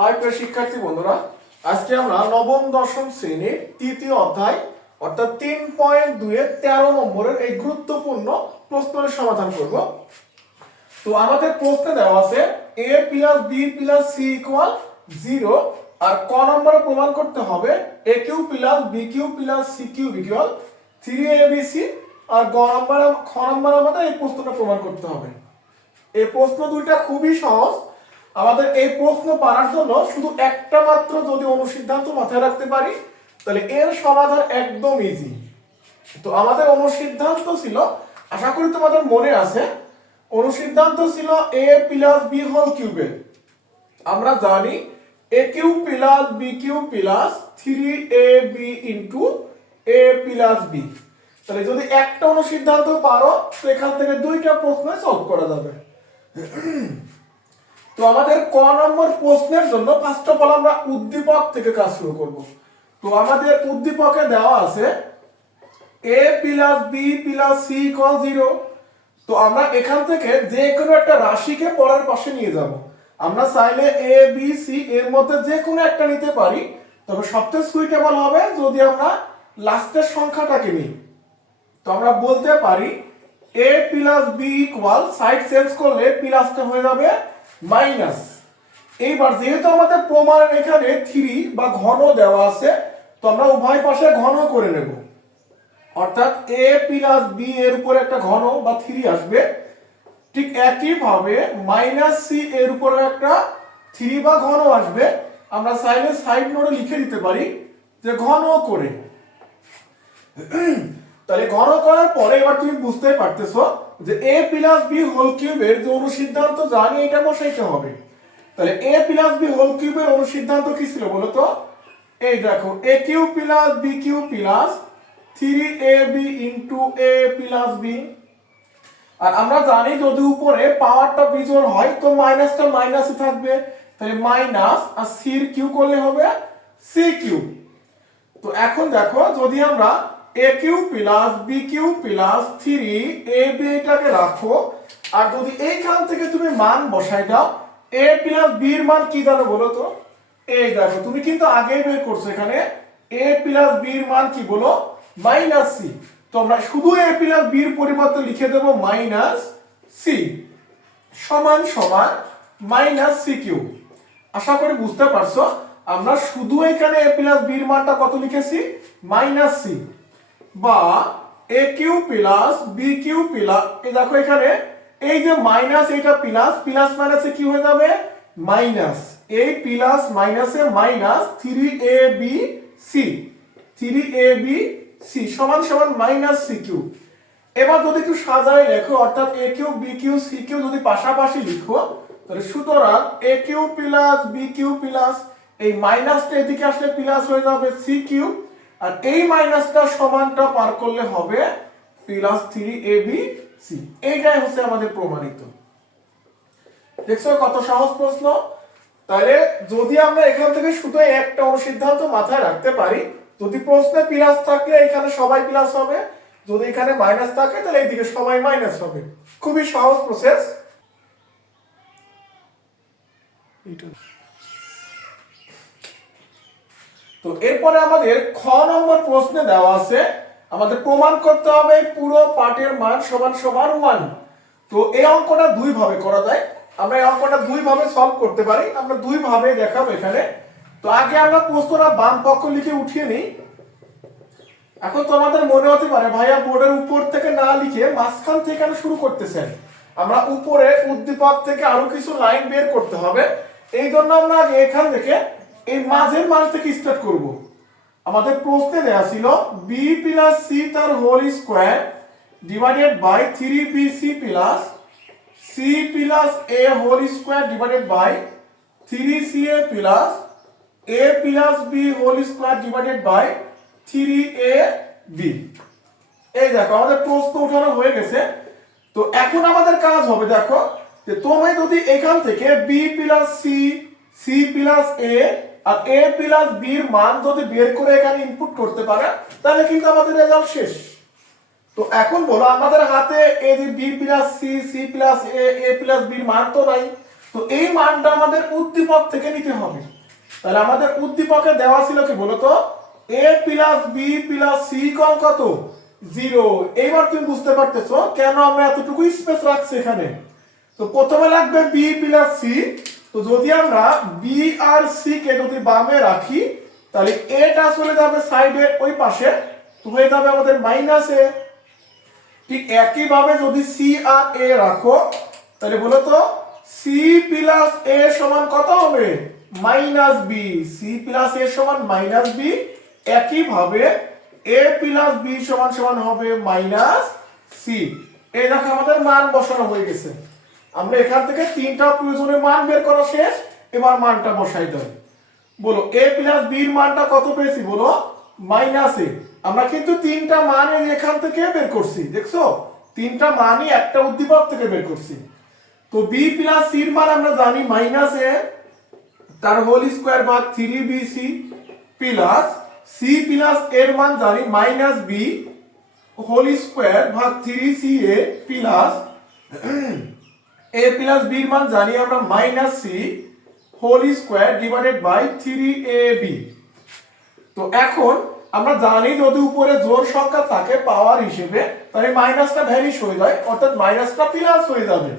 High প্রিয় শিক্ষার্থী বন্ধুরা, আজকে আমরা নবম, দশম শ্রেণির তৃতীয় অধ্যায়, অর্থাৎ তিন পয়েন্ট দুইয়ের তেরো নম্বরের এই গুরুত্বপূর্ণ প্রশ্নের সমাধান করব। তো আমাদের প্রশ্নে দেওয়া আছে A plus B plus C equal zero আর ক নম্বরে প্রমাণ করতে হবে A cube plus B cube plus C cube equal three A B C আর গ নম্বরে, খ নম্বরে আমাদের এই প্রশ্নটা প্রমাণ করতে হবে। এই প্রশ্ন দুইটা খুবই সহজ আমাদের এই প্রশ্ন পারার জন্য শুধু একটা মাত্র যদি অনুসিদ্ধান্ত মাথায় রাখতে পারি, তাহলে এর সমাধান একদম ইজি তো আমাদের অনুসিদ্ধান্ত ছিল, আশা করি তোমাদের মনে আছে, অনুসিদ্ধান্ত ছিল এ প্লাস বি হল কিউবের আমরা জানি A cube plus B cube plus three A B into A plus B তাহলে যদি একটা অনুসিদ্ধান্ত পারো তো এখান থেকে দুইটা প্রশ্ন সলভ করা যাবে। তো আমাদের ক নম্বর প্রশ্নের জন্য ফার্স্ট অফ অল আমরা উদ্দীপক থেকে কাজ শুরু করব। তো আমাদের উদ্দীপকে দেওয়া আছে A plus B plus C equal zero তো আমরা এখান থেকে যে কোনো একটা রাশিকে পরের পাশে নিয়ে যাব। আমরা চাইলে এ বি সি এর মধ্যে যে কোনো একটা নিতে পারি। তবে সবচেয়ে সুইটেবল হবে যদি আমরা লাস্টের সংখ্যাটাকে নিই। তো আমরা বলতে পারি A plus B equal side change করলে প্লাসটা হয়ে যাবে মাইনাস। এইবার যেহেতু আমাদের প্রমাণের এখানে থ্রি বা ঘন দেওয়া আছে, তো আমরা উভয় পাশে ঘন করে নেব। অর্থাৎ এ প্লাস বি এর উপর একটা ঘন বা থ্রি আসবে। ঠিক একই ভাবে মাইনাস সি এর উপর একটা থ্রি বা ঘন আসবে। আমরা সাইডে সাইড নোটে লিখে দিতে পারি যে ঘন করে। তাহলে ঘন করার পরে এবার তুমি বুঝতেই পারতেছো যে এ প্লাস বি হোল কিউবের যে অনুসিদ্ধান্ত, জানি এটা বসাইতে হবে। তাহলে এ প্লাস বি হোল কিউবের অনুসিদ্ধান্ত কি ছিল বলো তো? এই দেখো A cube plus B cube plus three A B into A plus B আর আমরা জানি যদি উপরে পাওয়ারটা বিজোড় হয়, তো মাইনাসটা মাইনাসই থাকবে। তাহলে মাইনাস আর সির কিউ করলে হবে সি কিউ তো এখন দেখো, যদি আমরা A cube plus B cube plus three A B এটাকে রাখো। আর যদি এইখান থেকে তুমি মান বসাই দাও এ প্লাস বি এর মান কি জানো বলো তো? এই দেখো, তুমি কিন্তু আগেই বের করছ এখানে। এ প্লাস বি এর মান কি বলো? মাইনাস সি তো আমরা শুধু এ প্লাস বি এর পরিবর্তে লিখে দেব মাইনাস সি সমান সমান মাইনাস সি কিউ আশা করি বুঝতে পারছ? আমরা শুধু এখানে এ প্লাস বির মানটা কত লিখেছি? মাইনাস সি বা A cube plus B cube plus এই দেখো এখানে, এই যে মাইনাস এইটা প্লাস প্লাস মাইনাসে কি হয়ে যাবে? মাইনাস। এই প্লাস মাইনাসে minus three A B C three A B C সমান সমান মাইনাস সি কিউ এবার যদি একটু সাজায় লেখো, অর্থাৎ A cube B cube C cube যদি পাশাপাশি লিখো, তাহলে সুতরাং A cube plus B cube plus, এই মাইনাসটা এদিকে আসলে প্লাস হয়ে যাবে সি কিউ আর এই মাইনাসটা সমানটা পার করলে হবে plus three A B C. এইটাই হচ্ছে আমাদের প্রমাণিত। দেখছ কত সহজ প্রশ্ন? তাহলে যদি আমরা এখান থেকে শুধু একটা অনুসিদ্ধান্ত মাথায় রাখতে পারি, যদি প্রশ্নে প্লাস থাকলে এখানে সবাই প্লাস হবে, যদি এখানে মাইনাস থাকে তাহলে এইদিকে সবাই মাইনাস হবে। খুবই সহজ প্রসেস তো এরপরে আমাদের খ নম্বর প্রশ্নে দেওয়া আছে, আমাদের প্রমাণ করতে হবে পুরো পার্টের মান সমান সমান ওয়ান তো এই অঙ্কটা দুই ভাবে করা যায়। আমরা এই অঙ্কটা দুই ভাবে সলভ করতে পারি। আমরা দুই ভাবে দেখাবো এখানে। তো আগে আমরা প্রশ্নটা বাম পক্ষ লিখে উঠিয়ে নিই। এখন তো আমাদের মনে হতে পারে, ভাইয়া বোর্ডের উপর থেকে না লিখে মাঝখান থেকে শুরু করতেছেন? আমরা উপরে উদ্দীপক থেকে আরও কিছু লাইন বের করতে হবে। এই জন্য আমরা আগে এখান থেকে এই মাঝের মান থেকে স্টার্ট করব। আমাদের প্রশ্নে দেওয়া ছিল বি প্লাস সি তার whole square divided by three B C plus C plus A whole square divided by three C A plus A plus B whole square divided by three A B এই দেখো, আমাদের প্রশ্ন উঠানো হয়ে গেছে। তো এখন আমাদের কাজ হবে, দেখো, যে তুমি যদি এখান থেকে B plus C C plus A R A plus B এর মান যদি বের করে এখানে ইনপুট করতে পারে, তাহলে কিন্তু আমাদের রেজাল্ট শেষ। তো এখন বলো, আমাদের হাতে এ যে B plus C C plus A A plus B মান তো নাই। তো এই মানটা আমাদের উদ্দীপক থেকে নিতে হবে। তাহলে আমাদের উদ্দীপকে দেওয়া ছিল কি বলতো? A plus B plus C কম কত? জিরো। এইবার তুমি বুঝতে পারতেছো কেন আমরা এতটুকু স্পেস রাখছি এখানে? তো প্রথমে লাগবে বি প্লাস সি তো যদি আমরা বি আর সি কে যদি বামে রাখি, তাহলে এটা চলে যাবে সাইডে ওই পাশে। হয়ে যাবে আমাদের মাইনাস এ ঠিক একইভাবে যদি সি আর এ রাখো, তাহলে বলো সি প্লাস এ সমান কত হবে? Minus B C plus A সমান মাইনাস বি একইভাবে এ প্লাস বি সমান সমান হবে মাইনাস সি এই দেখো আমাদের মান বসানো হয়ে গেছে। আমরা এখান থেকে তিনটা প্রয়োজনীয় মান বের করা শেষ, এবার মানটা বসাই দাও বলো এ প্লাস বির মানটা কত পেয়েছি? বলো মাইনাস এ আমরা কিন্তু তিনটা মান এখান থেকে বের করছি, দেখছ? তিনটা মানই একটা উদ্দীপক থেকে বের করছি। তো বি প্লাস সির মান আমরা জানি মাইনাস এ তার হোল স্কোয়ার ভাগ three B C plus C plus এর মান জানি মাইনাস বি হোল স্কোয়ার ভাগ three C A plus A plus বির মান জানি আমরা minus C whole square divided by three A B তো এখন আমরা জানি যদি উপরে জোর সংখ্যা থাকে পাওয়ার হিসেবে, তাহলে মাইনাসটা ভ্যানিশ হয়ে যায়, অর্থাৎ মাইনাসটা প্লাস হয়ে যাবে।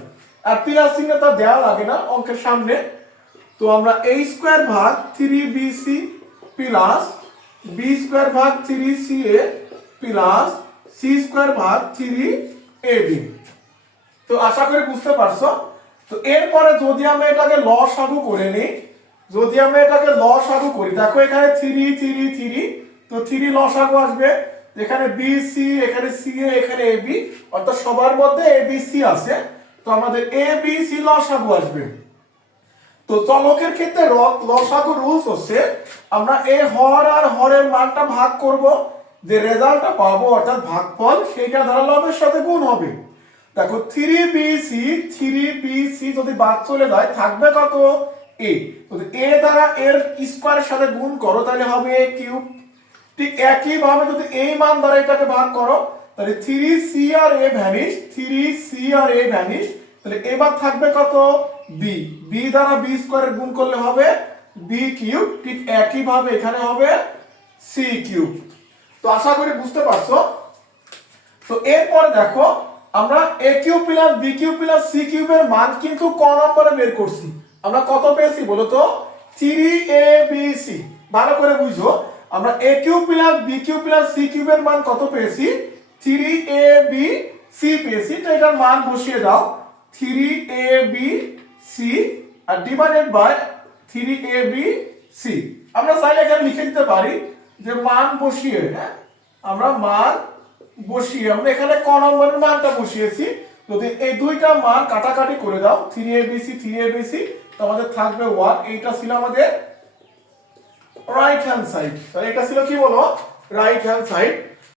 আর প্লাস চিহ্নটা দেওয়া লাগে না অঙ্কের সামনে। তো আমরা এই স্কোয়ার ভাগ three B C plus B square ভাগ three C A plus C square ভাগ থ্রি এ বি তো আশা করি বুঝতে পারছ? তো এরপরে যদি আমরা এটাকে ল সাগু করে নিই, যদি আমরা এটাকে ল সাগু করি, দেখো এখানে থ্রি থ্রি থ্রি, তো থ্রি ল সাগু আসবে, এখানে বি, সি, এখানে সি এ এখানে এ, বি, অর্থাৎ সবার মধ্যে এ, বি, সি আছে, তো আমাদের এ, বি, সি ল সাগু আসবে। তো চলকের ক্ষেত্রে র- লসাগু রুলস হচ্ছে, আমরা এ হর আর হরের মানটা ভাগ করব, যে রেজাল্টটা পাবো, অর্থাৎ ভাগফল, সেইটা দ্বারা লবের সাথে গুণ হবে। দেখো three B C three B C যদি বাদ চলে যায়, থাকবে কত? এ যদি এ দ্বারা এর স্কোয়ারের সাথে গুণ করো, তাহলে হবে এ কিউব ঠিক একই ভাবে যদি এই মান দ্বারা এটাকে ভাগ করো, তাহলে থ্রি সি আর এ ভ্যানিশ থ্রি সি আর এ ভ্যানিশ তাহলে এবার থাকবে কত? বি বি দ্বারা বি স্কোয়ারের গুণ করলে হবে বি কিউব ঠিক একই ভাবে এখানে হবে সি কিউব তো আশা করি বুঝতে পারছ? তো এরপরে দেখো আমরা A cube plus B cube plus C কিউবের মান কিন্তু ক নম্বরে বের করছি। আমরা কত পেয়েছি বলো তো? থ্রি এ বি সি ভালো করে বুঝো। আমরা A cube plus B cube plus C কিউবের মান কত পেয়েছি? থ্রি এ বি সি পেয়েছি। তো এটার মান বসিয়ে দাও। Three A B C R divided by three A B C আমরা চাইলে এখানে লিখে দিতে পারি যে মান বসিয়ে হ্যাঁ? আমরা মান বসিয়ে, আমরা এখানে ক নম্বরের মানটা বসিয়েছি। যদি এই দুইটা মান কাটাকাটি করে দাও three A B C three A B C তো আমাদের থাকবে ওয়ান এইটা ছিল আমাদের রাইট হ্যান্ড সাইড তাহলে এটা ছিল কি বলো? Right hand side